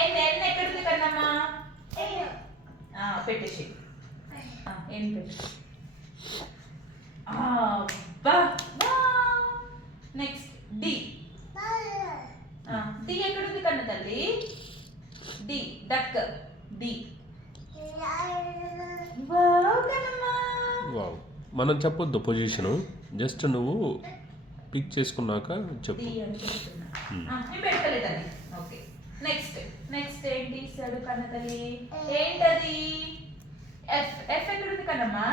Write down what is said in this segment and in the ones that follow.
ఎన్ ఎక్కడుంది కన్నమ్మా? పెట్టేసి ఎన్ పెట్టు. Next D. డి ఎక్కడుంది కన్న తల్లి? The duck. డి. వావ్. మనం చెప్పొద్దు పొజిషను, జస్ట్ నువ్వు పిక్ చేసుకున్నాక చెప్పు. పెట్టలేదండి. ఓకే నెక్స్ట్ నెక్స్ట్ ఏంటి ఇస్తాడు కన్న తల్లి? ఏంటది? ఎఫ్. ఎఫ్ ఎక్కడుంది కన్నమ్మా?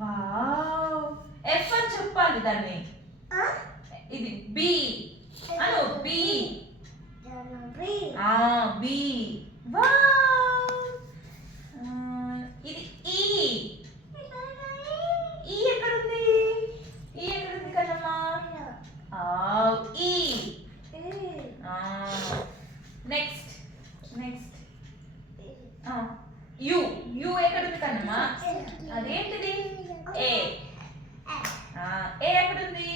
వావ్. ఎఫ్ అని చెప్పాలి దాన్ని. ఇది బి అను. బి. బి. వావ్. ఇది ఈ. ఈ ఎక్కడుంది? ఈ ఎక్కడుంది కన్నమ్మా? ఈ. Next next you. యు ఎక్కడుంది కన్నమ్మా? అదేంటిది? ఏ. ఏ ఎక్కడుంది?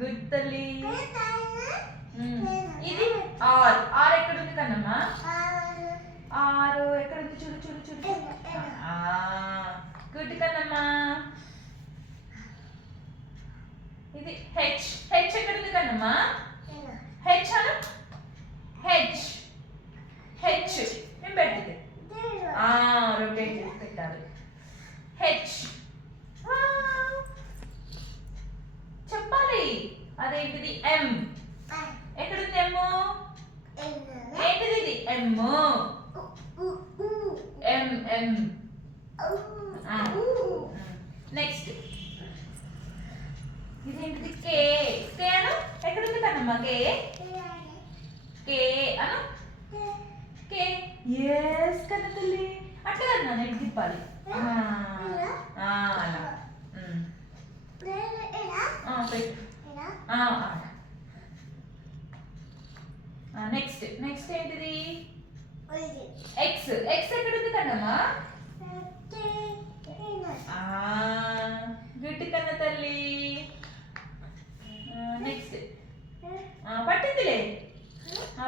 గుడ్ తల్లి. ఇది ఆర్. ఆర్ ఎక్కడుంది కన్నమ్మా? ఆరు ఎక్కడుంది? చూడు చూడు చూడు. గుడ్ కన్నమ్మా. ఇది హెచ్. హెచ్ ఎక్కడుంది కన్నమ్మా? హెచ్ అను. హెచ్. హెచ్ నేను పెట్టింది. రొటేట్ చేసి పెట్టాలి. హెచ్. చెప్పాలి. అదేంటిది? ఎం. ఎక్కడుంది ఎమ్? ఏంటిది ఇది? ఎమ్. ఎం. ఎం. నెక్స్ట్ ఇదేంటిది? కే. కే అను. ఎక్కడుంది కన్నమ్మా? కే. కే అను. కే. ఎస్ కన్న తల్లి. అట్లా కన్నా నేను తిప్పాలి. అలా పెట్టు. నెక్స్ట్ నెక్స్ట్ ఏంటిది? ఎక్స్. ఎక్స్ ఎక్కడుంది కన్నమ్మా? గుడ్ కన్న తల్లి. నెక్స్ట్ పట్టిందిలే.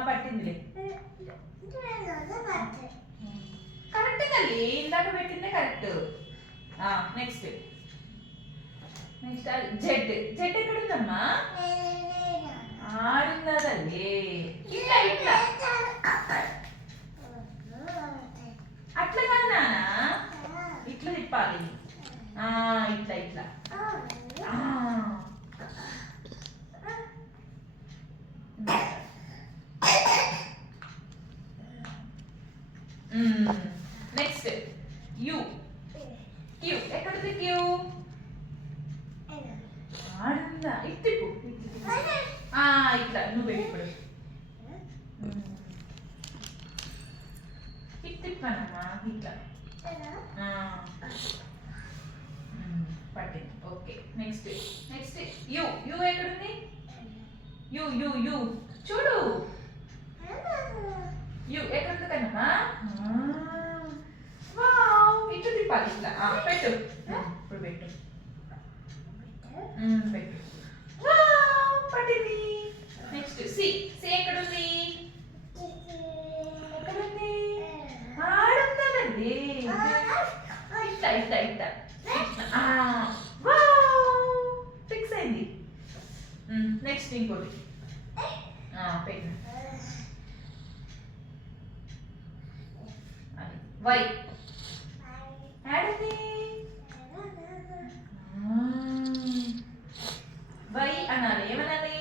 పట్టిందిలే. కరెక్ట్ తల్లి. ఇందాక పెట్టిందే correct. Next next Z. Z ఎక్కడుందమ్మా? ఆడుందా తల్లి? ఇట్లా ఇట్లా అట్లా కన్నా ఇట్లా తిప్పాలి. ఇట్లా ఇట్లా. Next U. క్యూ. ఎక్కడుంది క్యూ? ఆడుందా? ఇటు తిప్పు. ఇట్లా నువ్వు పెట్టు ఇప్పుడు. ఇటు తిప్పానమ్మా. ఇట్లా పట్టింది. Okay next next you. You ఎక్కడుంది? యు. యు. యు చూడు. యు ఎక్కడుంది కన్నమ్మా? వావ్. ఇటు తిప్పాలి. ఇట్లా పెట్టు. ఇప్పుడు పెట్టు. పెట్టు. వావ్ పట్టింది. Next C. సి ఎక్కడుంది? ఎక్కడుంది? ఆడుందండి. ఇట్లా ఇట్లా ఇట్లా. వావ్ ఫిక్స్ అయింది. నెక్స్ట్ ఇంకోటి పెట్టు. వై. ఆడుంది. వై అనాలి. ఏమనాలి?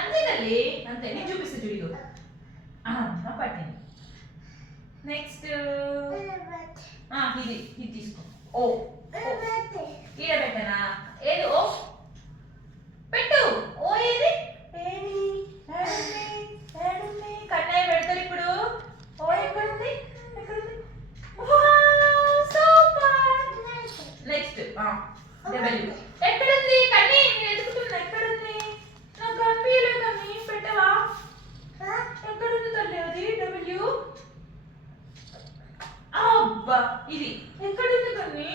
అంతే తల్లి. అంతే. నేను చూపిస్తా చూడు. పట్టింది. నెక్స్ట్ ఇది ఇది తీసుకో. ఓ. ఈడ పెట్టనా? ఏది? ఓ పెట్టు. ఓ ఏది? ఏది? ఏడుంది? కన్నయ్య పెడతారు ఇప్పుడు. ఓ ఎక్కడుంది? ఎక్కడుంది? సూపర్. Next W. ఎక్కడుంది కన్నీ? నేను ఎదుగుతున్నా. ఎక్కడుంది? నాకు కనిపించలేదు కన్నీ. పెట్టవా? ఎక్కడుంది తల్లి అది? డబ్ల్యూ. అబ్బా ఇది ఎక్కడుంది కన్నీ?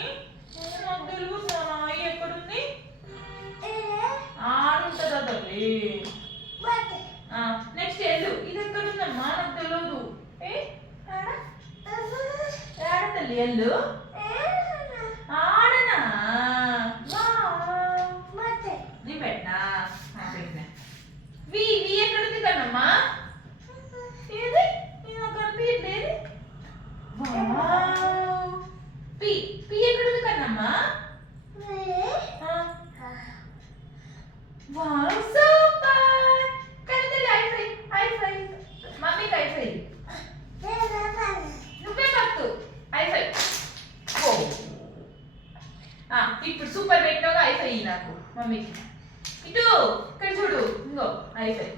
పెట్టాలి. నెక్స్ట్ ఎల్లు. ఇది ఎక్కడ ఉందమ్మా? నాకు తెలియదు. ఏడ తల్లి ఎల్లు? ఆడనా? నీ పెట్టనా? పెట్టినా. వి వి ఎక్కడ ఉంది కన్నమ్మా? ఏది? ఇది నాకు కనిపించలేదు. పి పి ఎక్కడ ఉంది కన్నమ్మా? Wow super. కన్నతల్లి హై ఫై మమ్మీకి హై ఫై. నువ్వే పట్టు హై ఫై. ఓ ఇప్పుడు సూపర్ పెట్టినావు హై ఫై నాకు మమ్మీకి. ఇటు ఇక్కడ చూడు ఇంకో హై ఫై.